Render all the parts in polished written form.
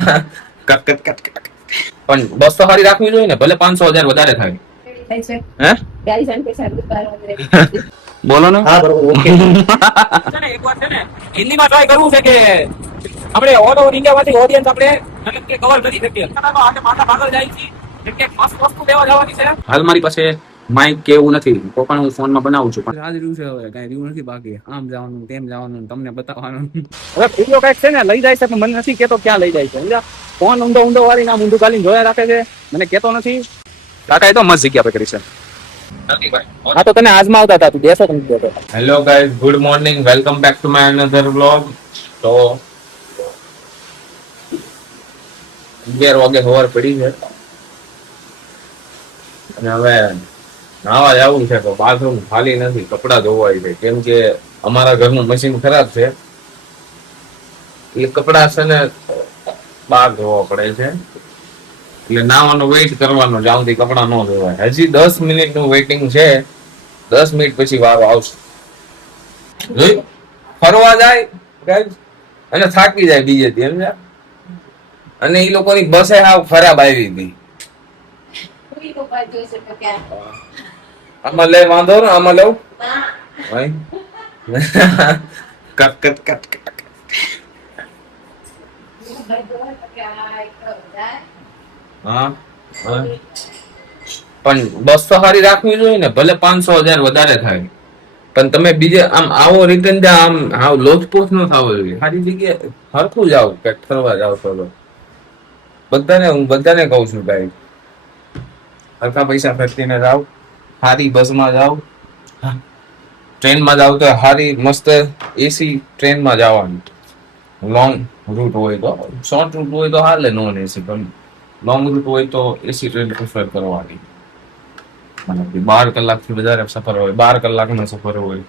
Cut cut cut cut. પણ બસ તો સારી રાખવી જોઈએ ને, ભલે 500,000 વધારે થાય. હે બોલો ને. હા બરોબર ઓકે. એક વાત છે ને, હિન્દીમાં ટ્રાય કરવું છે કે આપણે ઓલ ઓવર ઇન્ડિયામાંથી ઓડિયન્સ આપણે મતલબ કે કવર કરી શકીએ. આપણે માથા ભાગલ જાય છે કે મસ્ત વસ્તુ લેવા જવાની છે. હાલ મારી પાસે માઇક કે એવું નથી, તો પણ હું ફોનમાં બનાવું છું. પણ આજ રહ્યું છે, હવે કઈ રહ્યું નથી બાકી. આમ જવાનું તેમ જવાનું તમને બતાવવાનું. હવે વિડિયો કઈક છે ને લઈ જાય છે, પણ મને નથી કેતો ક્યાં લઈ જાય છે. સમજ્યા? ફોન ઊંડો ઊંડો વાળી ના ઊંડું ગાલીને જોયા રાખે છે, મને કેતો નથી. કાકા એ તો મસ્ત જગ્યા પે કરી છે. હા તો તને આજમાવતા હતા, તું બેસો તમે બેઠો. Hello guys, good morning, welcome back to my another vlog. તો 11 વાગે સવાર પડી છે અને હવે નાવા જવું છે, તો બાથરૂમ ખાલી નથી, કપડા ધોવાય છે. કેમ કે અમારા ઘરનું મશીન ખરાબ છે, એ કપડા છે ને બહાર ધોવા પડે છે. એટલે નાવાનો વેઇટ કરવાનો, જ્યાં સુધી કપડા ન ધોવાય. હજી 10 મિનિટનું વેઇટિંગ છે. 10 મિનિટ પછી વારો આવશે. જોઈ ફરવા જાય અને થાકી જાય બીજેથી, સમજ્યા? અને એ લોકોની બસે હાવ ખરાબ આવી હતી. આમાં લે વાંધો ને, આમાં લઉં કટ કટ કટ કટ. હા પણ બસ તો સારી રાખવી જોઈએ ને, ભલે 500,000 વધારે થાય. પણ તમે બીજે આમ આવો રિટર્ન આમ આવ લોચપોચ ન થવો જોઈએ. સારી જગ્યાએ હરખું જાવ, કે ફરવા જાવ તો બધાને હું બધાને કઉ છું ભાઈ, હરખા પૈસા ખર્ચીને જાવ, સારી બસમાં જાવ. ટ્રેનમાં જાવ તો સારી મસ્ત એસી ટ્રેનમાં જવાનું. લોંગ રૂટ હોય તો, શોર્ટ રૂટ હોય તો હાલે નોન એસી, પણ લોંગ રૂટ હોય તો એસી ટ્રેન પ્રિફર કરવાની. 12 કલાકથી વધારે સફર હોય, 12 કલાકનો સફર હોય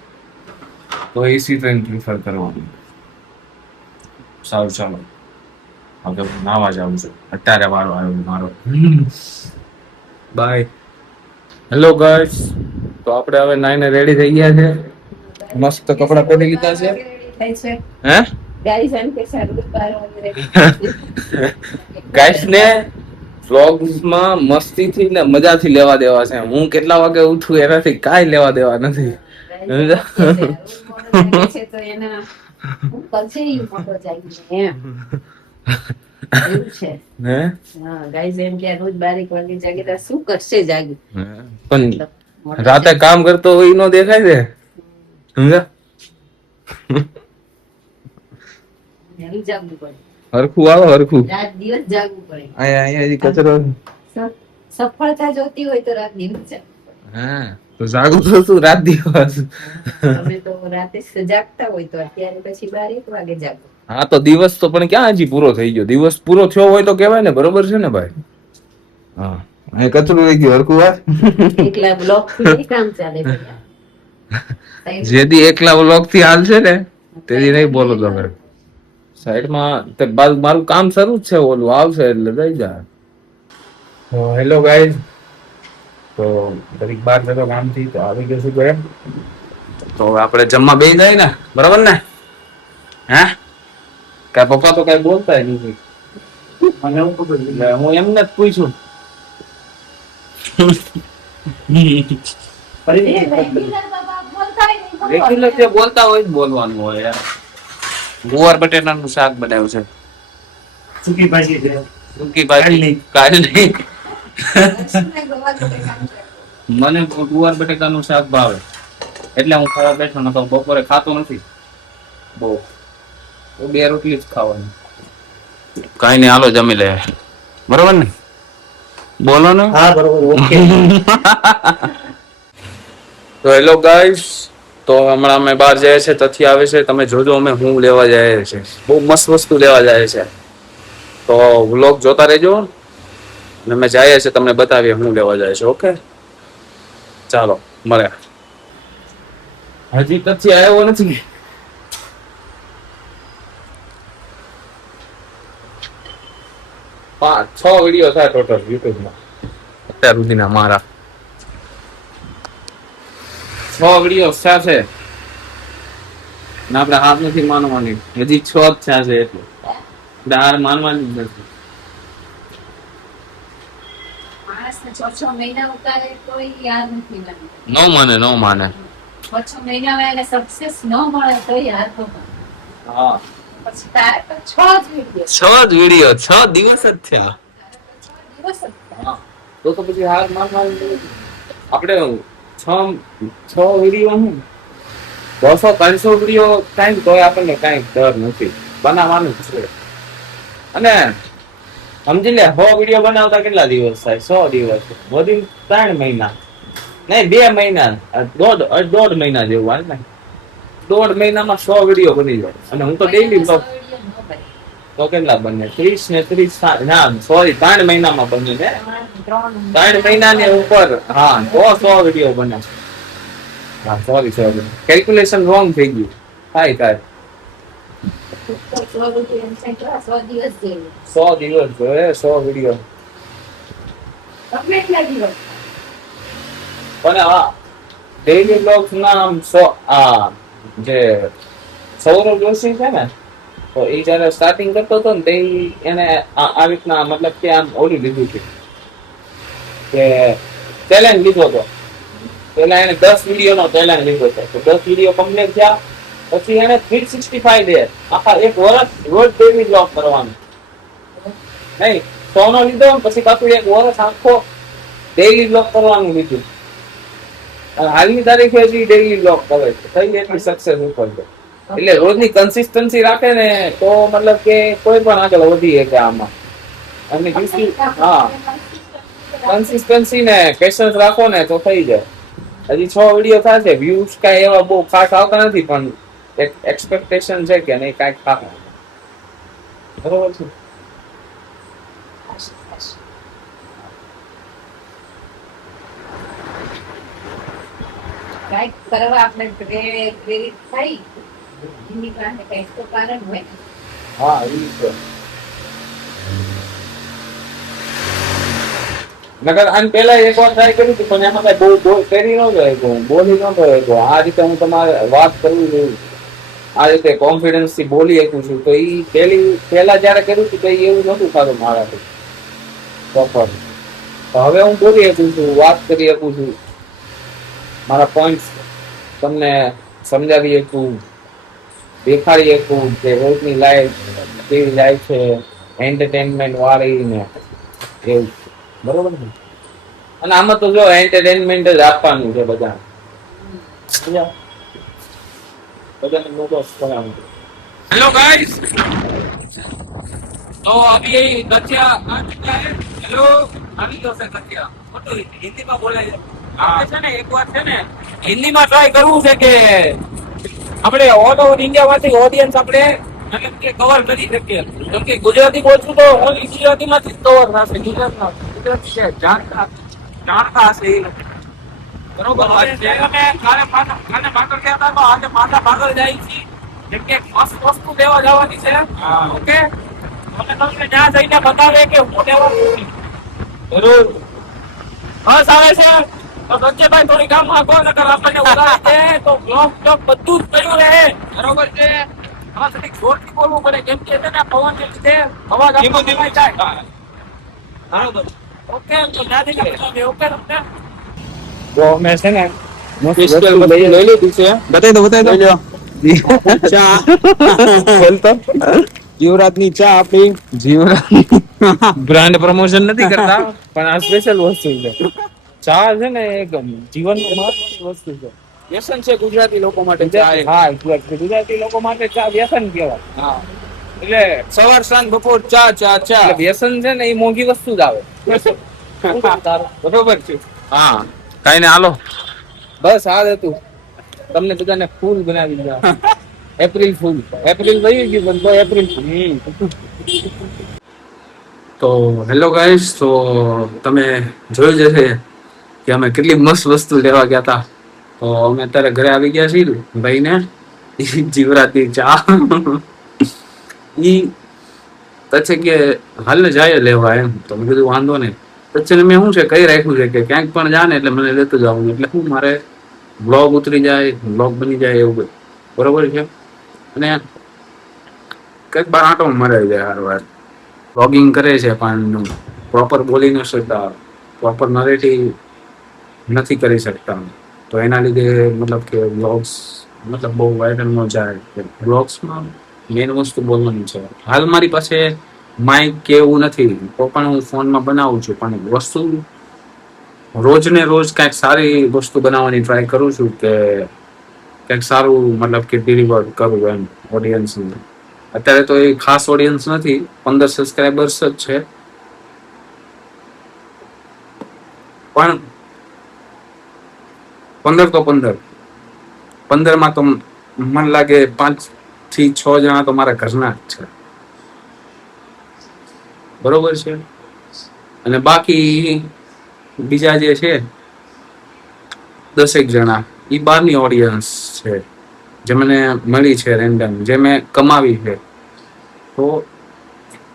તો એસી ટ્રેન પ્રિફર કરવાની. સારું ચાલો, હવે નાવા જાઉં છું. અત્યારે વારો આવ્યો મારો. બાય. હેલો ગાઈસ, તો આપણે હવે નાઈને રેડી થઈ ગયા છે. મસ્ત કપડા પહેરી લીધા છે. હે ગાઈસ ને વ્લોગ્સમાં મસ્તીથી ને મજાથી લેવા દેવા છે. હું કેટલા વાગે ઉઠું એનાથી કાઈ લેવા દેવા નથી. પણ રાતે કામ કરતો હોય નો દેખાય છે, સમજ્યા? હરખું આવો, હરખું રાત દિવસ જાગવું પડે. અહીંયા કચરો સફળતા જોતી હોય તો રાત દિવસ. હા તો જાગું તો શું રાત દિવસ. અમે તો રાતે જાગતા હોય તો અત્યારે પછી 12-1 વાગે જાગો. હા તો દિવસ તો પણ ક્યાં હજી પૂરો થઈ ગયો? દિવસ પૂરો થયો હોય તો કેવાય ને, બરોબર છે ને ભાઈ? હા અહીં કચરું રહી ગયું, હરખું વાત. એકલા બ્લોક થી કામ ચાલે. જેદી એકલા બ્લોક થી હાલ છે ને, તેદી નહીં બોલો તમે. સાઈડમાં મારું કામ શરૂ જ છે, ઓલું આવશે એટલે થઈ જાય. હેલો ગાઈઝ, તો દરેક બાર જતો કામથી તો આવી ગયો છું ઘરે. તો આપણે જમવા બેસી જાય ને, બરાબર ને? હે કઈ પપ્પા તો કઈ બોલતા નથી. હું એમને જ પૂછું. રેગ્યુલર જે બોલતા હોય બોલવાનું હોય યાર. ગુવાર બટેટાનું શાક બનાવ્યું છે. સૂકી ભાજી છે. સૂકી ભાજી કાઢી. મને ગુવાર બટેટાનું શાક ભાવે એટલે હું ખાવા બેઠો, ન તો બપોરે ખાતો નથી બહુ. 2 રોટલી જ ખાવાની. કઈ નઈ, હાલો જમી લે, બરોબર ને? બોલો ને. હા બરોબર ઓકે. તો હેલો ગાઈસ, તો હમણાં અમે બહાર જાય છે, તથી આવે છે. તમે જોજો અમે હું લેવા જાય છે. બહુ મસ્ત વસ્તુ લેવા જાય છે, તો વ્લોગ જોતા રહેજો. અને અમે જઈએ છીએ, તમને બતાવીએ હું લેવા જાય છે. ઓકે ચાલો મળે. હજી તથી આવ્યો નથી. 5-6 વિડીયો થાય ટોટલ યુટ્યુબમાં અત્યાર સુધીના મારા. 6 વિડીયો છે ને આપણે હાથ નથી માનવાની, હજી 6 જ છે એટલું. હાર માનવાની જ નથી. માણસને 6 મહિના ઉતારે તોય યાર નથી લાગતું. નો માને, નો માને. 6 મહિનામાં એને સક્સેસ ન મળે તોય યાર તો હા, પછી તારે તો 6 જ વિડીયો 6 જ વિડીયો, 6 દિવસ જ થયા. 6 દિવસ જ હા, તો પછી હાર માનવાની નથી. આપણે છ વિડીયો હું 200-300 વિડીયો થાય ને તોય આપણને કઈ ડર નથી, બનાવવાનું જ છે. અને સમજી લે 100 વિડીયો બનાવતા કેટલા દિવસ થાય? 100 દિવસ વધી 3 મહિના નહીં, 2 મહિના, દોઢ મહિના જેવું હાલ ને. 1.5 મહિનામાં 100 વિડીયો બની જાય. અને હું તો ડેઈલી બ્લોગ, તો કેટલા બને? 30 ને 30, ના સોરી, 3 મહિનામાં બને ને, 3 મહિનાની ઉપર. હા, તો 100 વિડીયો બને. હા, સોરી, કેલ્ક્યુલેશન રોંગ થઈ ગયું. થાય 100 દિવસ જેવું 100 દિવસ જોઈએ, 100 વિડીયો. તમે કેટલા દિવસ પણ હા, ડેઈલી બ્લોગ્સ ના આમ જે સૌરવ જોશી છે ને, તો એ જયારે સ્ટાર્ટિંગ કરતો હતો ને, તે એને આ રીતના મતલબ કે આમ ઓલું લીધું છે કે ચેલેન્જ લીધો હતો. પેલા એને 10 વિડીયો નો ચેલેન્જ લીધો હતો, તો 10 વિડીયો કમ્પ્લીટ થયા પછી એને 365 ડે આખા એક વર્ષ રોજ ડેલી બ્લોગ કરવાનું. નહીં, 100 નો લીધો પછી પાછું એક વર્ષ આખો ડેઈલી બ્લોગ કરવાનું લીધું. હાલની તારીખે હજી ડેઈલી બ્લોગ કરે છે, થઈ એટલી સક્સેસ ઉપર છે. એટલે રોજની કન્સિસ્ટન્સી રાખે ને તો મતલબ કે કોઈ પણ આગળ વધી શકે આમાં. અને હા, કન્સિસ્ટન્સી ને પેશન્સ રાખો ને તો થઈ જાય. હજી 6 વિડીયો થશે, વ્યૂઝ કાંઈ એવા બહુ ખાસ આવતા નથી, પણ એક એક્સપેક્ટેશન છે કે નહીં કાંઈક ખાસ. બરોબર છે. કંઈક કરવા આપણે પ્રેરિત થઈ એની પાસે કંઈક તો કારણ હોય. હા, એ છે. નકર આને પહેલા એક વાર ટ્રાય કરી હતી, પણ એમાં કઈ બહુ કરી ન ગયો, બોલી ન ગયો. આ રીતે હું તમારે વાત કરવી જોઈએ, આ રીતે કોન્ફિડન્સ થી બોલી શકું છું. તો એ પહેલા જયારે કર્યું હતું તો એવું નતું સારું મારાથી પ્રોપર. તો હવે હું બોલી શકું છું, વાત કરી શકું છું, મારા પોઈન્ટ તમને સમજાવી શકું, દેખાડી શકું કે રોજની લાઈફ કેવી જાય છે, એન્ટરટેનમેન્ટ વાળી ને એવું. બરોબર ને? અને આમાં તો જો એન્ટરટેનમેન્ટ જ આપવાનું છે બધા બધાને મોટો કરવાનું છે. હેલો ગાઈસ, તો અભી કચ્યા આ ચુકા હે. હેલો, આવી ગયો છે કચ્યા. મોટો હિન્દીમાં બોલાય છે. આપણે છે ને એકવાર છે ને હિન્દીમાં ટ્રાય કરવું છે કે આપણે ઓલ ઓવર ઇન્ડિયા માંથી ઓડિયન્સ આપણે મતલબ કે કવર કરી શકીએ. કેમ કે ગુજરાતી બોલશું તો ઓનલી ગુજરાતીમાંથી જ કવર થશે. ગુજરાતમાં ગુજરાતી છે જાણતા હશે એ લોકો. બરોબર છે. કાલે પાછળ કહેતા તો આજે પાછા પાછળ જાય છે. જેમ કે મસ્ત વસ્તુ લેવા જવાની છે. ઓકે, અમે તમને ત્યાં જઈને બતાવે કે હું લેવાનું છું. જરૂર. બસ આવે છે. તો સંજયભાઈ થોડી કામ માંગો, નકર આપણને ઉડાડી દે તો બ્લોક બધું જ પડ્યું રહે. બરોબર છે. હા, થોડીક જોરથી બોલવું પડે, કેમ કે છે ને પવન જે છે અવાજ ધીમો જાય. બરોબર. ઓકે, તો ત્યાંથી ઓકે તમને. તો મેં છે ને લઈ લીધું છે. બતાવી દો. ચા બોલતો જીવરાજની ચા આપણી. જીવરાજ બ્રાન્ડ પ્રમોશન નથી કરતા, પણ આ સ્પેશિયલ વસ્તુ છે. ચા છે ને એક જીવનનું મહત્વની વસ્તુ છે. વ્યસન છે ગુજરાતી લોકો માટે ચા. હા, ગુજરાતી લોકો માટે ચા વ્યસન કહેવાય. હા, એટલે સવાર સાંજ બપોર ચા ચા ચા. એટલે વ્યસન છે ને એ મોંઘી વસ્તુ જ આવે. બરોબર છે. હા, કઈ ને હાલો. બસ આ હતું, તમને બધાને ફૂલ બનાવી દીધા. April fool. એપ્રિલ વહી ગયું, પણ તો એપ્રિલ. તો હેલો ગાઈસ, તો તમે જોઈ જશે કે અમે કેટલી મસ્ત વસ્તુ લેવા ગયા હતા. તો અમે અત્યારે ઘરે આવી ગયા છીએ. ભાઈ ને જીવરાતી ચા ઈ પછી કે હાલ ને જાય લેવા એમ. તો મેં કીધું વાંધો નહીં. પછી મેં શું છે કઈ રાખ્યું છે કે ક્યાંક પણ જા ને એટલે મને લેતું જવાનું. એટલે શું મારે બ્લોગ ઉતરી જાય, બ્લોગ બની જાય એવું બધું. બરોબર છે. અને કઈક બાર આંટો મરે છે હર વાર. વ્લોગિંગ કરે છે પણ પ્રોપર બોલી ન શકતા, પ્રોપર નરેટિવ નથી કરી શકતા. તો એના લીધે મતલબ કે વ્લોગ્સ મતલબ બહુ વાયરલ ન જાય. વ્લોગ્સમાં મેન વસ્તુ બોલવાની છે. હાલ મારી પાસે માઇક કે એવું નથી, તો પણ હું ફોનમાં બનાવું છું. પણ વસ્તુ રોજ ને રોજ કઈક સારી વસ્તુ બનાવવાની ટ્રાય કરું છું કે કંઈક સારું મતલબ કે ડિલિવર કરું એમ ઓડિયન્સને. અત્યારે તો એ ખાસ ઓડિયન્સ નથી, 15 સબસ્ક્રાઈબર્સ જ છે. પણ 15 તો 15 માં તો મને લાગે 5 થી 6 જણા તો મારા ઘરના જ છે. બરોબર છે. અને બાકી બીજા જે છે 10 જણા, એ બહારની ઓડિયન્સ છે, જે મને મળી છે રેન્ડમ, જે મેં કમાવી છે. તો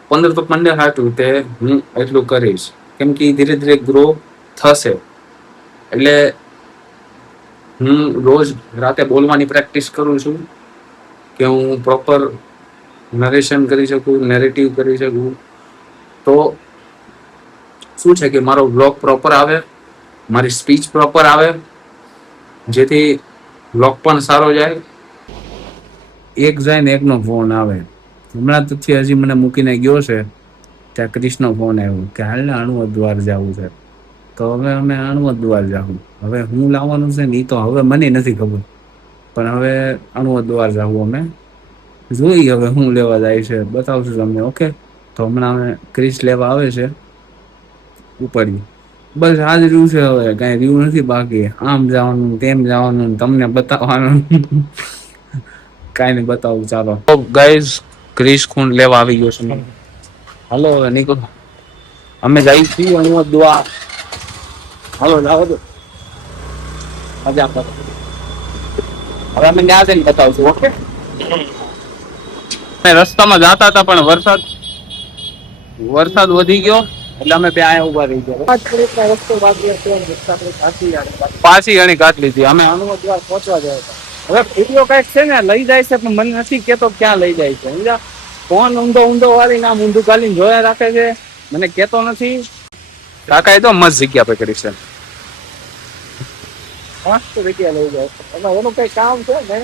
15 તો 15 હાટું તે હું એટલું કરીશ, કેમ કે ધીરે ધીરે ગ્રો થશે. એટલે હું રોજ રાતે બોલવાની પ્રેક્ટિસ કરું છું કે હું પ્રોપર નરેશન કરી શકું, નેરેટિવ કરી શકું. તો શું છે કે મારો બ્લોગ પ્રોપર આવે, મારી સ્પીચ પ્રોપર આવે, જેથી બ્લોગ પણ સારો જાય. એક જાય ને એકનો ફોન આવે. હમણાં તો હજી મને મૂકીને ગયો છે ત્યાં ક્રિશનો ફોન આવ્યો કે હાલ ને અણુવદ દ્વાર જવું છે. તો હવે અમે અણવદ દ્વાર જાઉં. હવે હું લાવવાનું છે ને એ તો હવે મને નથી ખબર, પણ હવે અણવદ દ્વાર જાવું અમે. જોઈ હવે હું લેવા જાય છે બતાવશું તમને. ઓકે, તો હમણાં અમે ક્રિશ લેવા આવે છે ઉપાડી. બસ આજ રહ્યું છે, હવે કઈ રહ્યું નથી બાકી. આમ જવાનું, તેમ જવાનું, તમને બતાવવાનું. કઈ નઈ, બતાવું ચાલો. ગાઈઝ, ક્રિશ ખૂન લેવા આવી ગયો છે. હાલો હવે નીકળો, અમે જઈ છીએ અણવદ દ્વાર. હાલો જાવ તો મજા કરો. હવે અમે ત્યાં જઈને બતાવશું. ઓકે, રસ્તામાં જતા હતા પણ વરસાદ વધી ગયો એટલે અમે ત્યાં ઉભા રહી ગયા. પાછી એની કાઢ લીધી. અમે અણવદ દ્વાર પહોંચવા ગયા હતા. હવે વિડીયો કઈક છે ને લઈ જાય છે, પણ મને નથી કેતો ક્યાં લઈ જાય છે. સમજા, ફોન ઊંધો વાળીને આમ ઊંધું ગાલીને જોયા રાખે છે, મને કેતો નથી. કાકા એ તો મસ્ત જગ્યા પે કરી છે. મસ્ત જગ્યા લઈ જાય છે. એનું કઈ કામ છે ને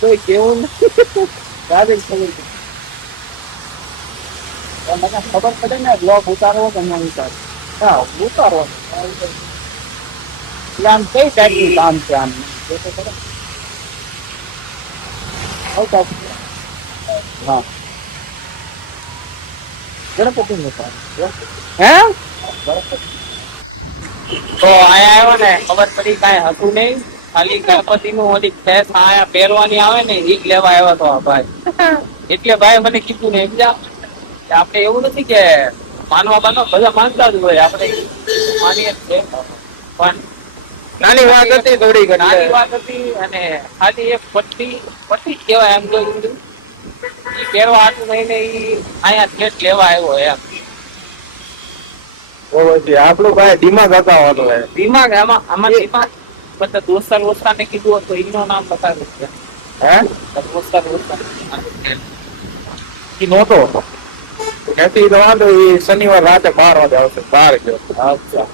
કોઈ કેવું નથી. મને ખબર પડે ને બ્લોગ ઉતારવો કે ન ઉતારવો. હા, ઉતારવો. એટલે આમ કઈ ટાઈપનું કામ છે આમ? હા, ગણપતિ નું કામ. હે? તો આયા આવ્યો ને ખબર પડી કઈ હતું નહીં. ખાલી ગણપતિ નું ઓલી ફેસ આયા પહેરવાની આવે ને ઈ જ લેવા આવ્યો હતો આ ભાઈ. એટલે ભાઈ મને કીધું ને આપણે એવું નથી કે માનવા બધા માનતા જ હોય, આપણે માનીએ જ છે. પણ નાની વાત હતી, થોડી નાની વાત હતી. અને ખાલી એક પટ્ટી જ કહેવાય એમ. તો ઈ પહેરવા હાટું થઈને ઈ અહીંયા થેટ લેવા આવ્યો એમ. આપણું ભાઈ દિમાગ બતાવવાનો હોય. દિમાગ આમાં દિમાગ બધા દોસ્તાર ને કીધું હતું એનું નામ બતાવ્યું છે. હે? દોસ્તાર નહોતો નથી તો વાંધો. એ શનિવાર રાતે 12 વાગે આવશે. 12 ગયો. અચ્છા,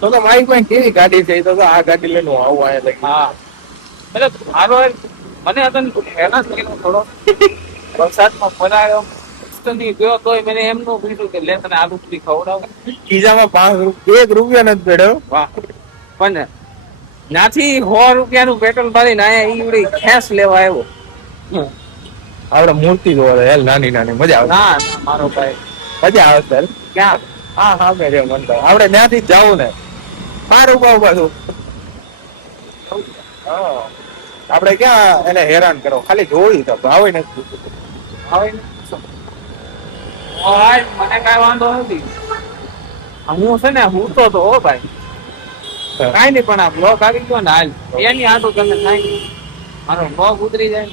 તો મારી પાસે કેવી ગાડી છે? તો આ ગાડી લઈને આવું આયા લઈ. હા, એટલે મારો મને હતો હેરાન કર્યો થોડો. વરસાદમાં ફરાયો ગયો તોય મને એમનું કીધું કે લે તને આલુ પૂરી ખવડાવ. ખીજામાં 1 રૂપિયા નથી પડ્યો. વાહ. પણ ત્યાંથી 100 રૂપિયાનું પેટ્રોલ ભરીને આયા ઈવડી ખેસ લેવા આવ્યો. આપડે મૂર્તિ જોવા હેલ નાની મજા આવે. ના મારો ભાઈ મજા આવે સર. ક્યાં? હા મેં રે મન આપડે ત્યાંથી જ જાવું ને. મારું પાછું આપડે ક્યાં એને હેરાન કરો, ખાલી જોઈ તો ભાવે નથી. મને કઈ વાંધો નથી. હું છે ને હું તો હો ભાઈ કઈ નઈ. પણ આ બ્લોક આવી ગયો ને હાલ એની આટું તમે કઈ મારો બ્લોક ઉતરી જાય.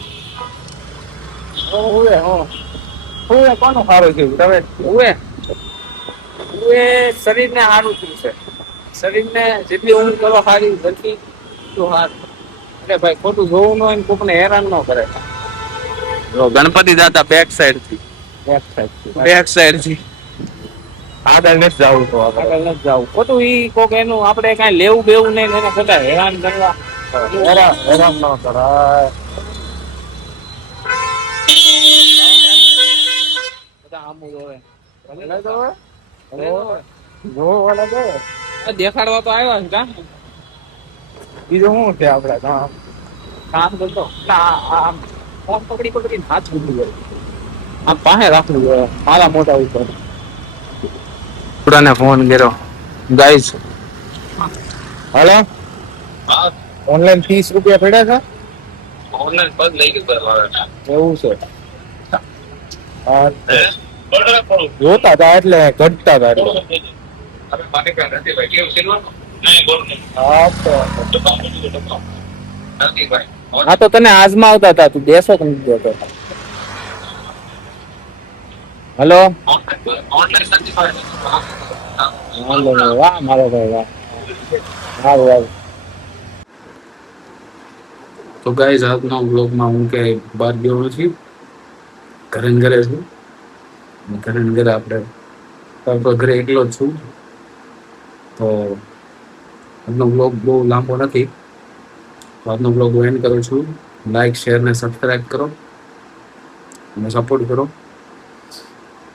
કોનું સારું થયું? તમે શરીર ને સારું થયું છે. શરીર ને જેટલી ઊંઘ કરો સારી, જેટલી સારું. એટલે ભાઈ ખોટું જોવું ન હોય ને કોકને હેરાન ન કરે. જો ગણપતિ દાતા બેક સાઈડ થી આગળ નથી જવું તો આગળ નથી જાવું. ખોટું ઈ કોક એનું આપણે કાંઈ લેવું બેવું નહીં ને એને ખોટા હેરાન કરવા. હેરાન ન કરાય. બધા આમું જોવે. આ દેખાડવા તો આવ્યા છે કા બીજું શું છે આપડે કામ? કામ કરતો આમ ફોન પકડીને હાથ મૂકી જાય. આમ પાસે રાખવું જોઈએ મારા મોટા ઉપર. પુરાને ફોન કર્યો ગાઈસ. હાલો, ઓનલાઈન 30 રૂપિયા પડ્યા છે. ઓનલાઈન પગ લઈ ગયો એવું છે. હા, જોતા હતા એટલે ઘટતા હતા એટલે. હા તો તને આજમાં આવતા હતા તું દેશો કે નથી દેતો. હલો વાહ મારો ભાઈ વાહ. સારું સારું. તો ગાઈઝ આજના બ્લોગમાં હું ક્યાંય બહાર ગયો નથી, ઘરે ને ઘરે છું. ઘરે ને ઘરે આપણે ઘરે એકલો જ છું. તો આજનો બ્લોગ બહુ લાંબો નથી, તો આજનો બ્લોગ હું એન્ડ કરું છું. લાઈક શેર ને સબસ્ક્રાઈબ કરો અને સપોર્ટ કરો.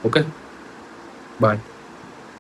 Okay bye.